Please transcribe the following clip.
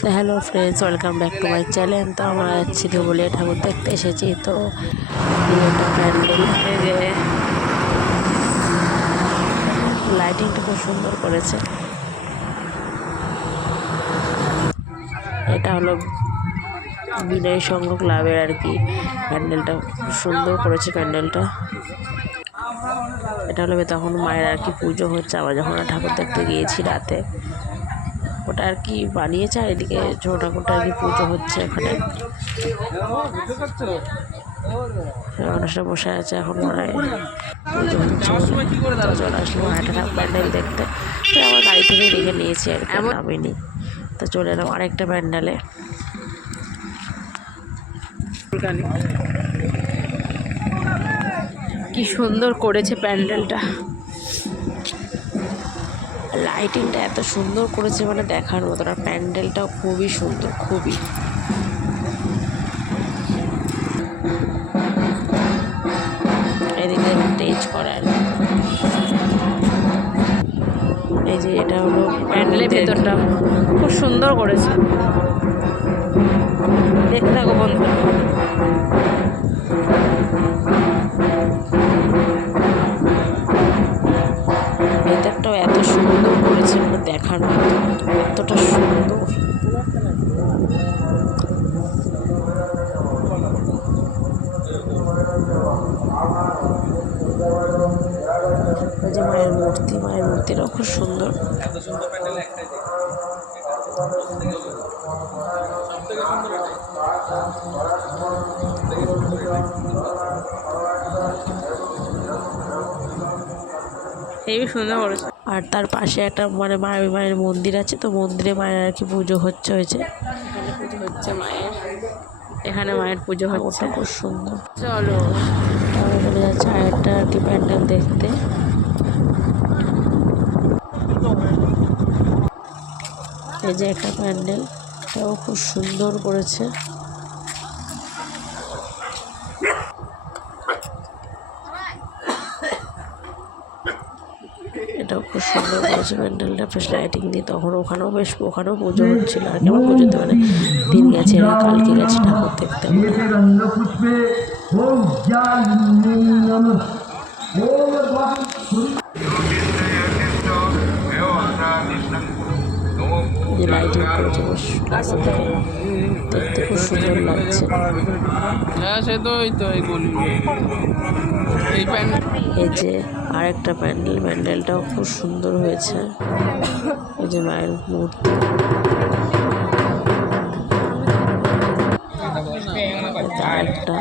তো hello friends, welcome back to my channel. তো আমরা যাচ্ছি ধুবুলিয়া ঠাকুর দেখতে এসেছি। তো এটা প্যান্ডেল, যে লাইটিংটা খুব সুন্দর করেছে। এটা হলো বিনয় সংঘ ক্লাবের আর কি প্যান্ডেলটা খুব সুন্দর করেছে। প্যান্ডেলটা এটা হলো তখন মায়ের আর কি পুজো হচ্ছে। আমরা যখন ঠাকুর দেখতে গিয়েছি রাতে, ওটা আর কি বানিয়েছে, আর এদিকে ছোট ঠাকুরটা আর কি পুজো হচ্ছে। ওখানে মানুষরা বসে আছে, এখন মনে হয় পুজো হচ্ছে। চলে আসলাম একটা প্যান্ডেল দেখতে। তো আমার গাড়ি থেকেই দেখে নিয়েছি আর কি, নামিনি। তো চলে এলাম আরেকটা প্যান্ডেলে। কি সুন্দর করেছে প্যান্ডেলটা, লাইটিংটা এত সুন্দর করেছে মানে দেখার মতো। আর প্যান্ডেলটাও খুবই সুন্দর, খুবই। এদিকে স্টেজ করার, এই যে এটা হলো প্যান্ডেলের ভেতরটা খুব সুন্দর করেছে। দেখতে থাকো বন্ধুরা। ভেতরটাও এত সুন্দর করেছে মানে দেখার মতো, এতটা সুন্দর। ওই যে মায়ের মূর্তিটাও খুব সুন্দর। হেবি সুন্দর করেছে। আর তার পাশে একটা মানে মায়ের মন্দির আছে। তো মন্দিরে মায়ের আর কি পুজো হচ্ছে। এখানে পুজো হচ্ছে মায়ের, এখানে মায়ের পুজো হচ্ছে, খুব সুন্দর। চলো আমরা চলে যাচ্ছি আরেকটা আর কি প্যান্ডেল দেখতে। এই যে একটা প্যান্ডেল, এটাও খুব সুন্দর করেছে। এটাও খুব সুন্দর করেছে প্যান্ডেলটা, বেশ লাইটিং দিয়ে। তখন ওখানেও পুজো হচ্ছিল আর কি। আমার পুজোতে মানে দিন গেছে, কালকে গেছে ঠাকুর দেখতে। যে লাইটিং করেছে বেশ কাছে থেকে দেখতে খুব সুন্দর লাগছে। এই যে আরেকটা প্যান্ডেলটাও খুব সুন্দর হয়েছে। এই যে মায়ের মূর্তি, আরেকটা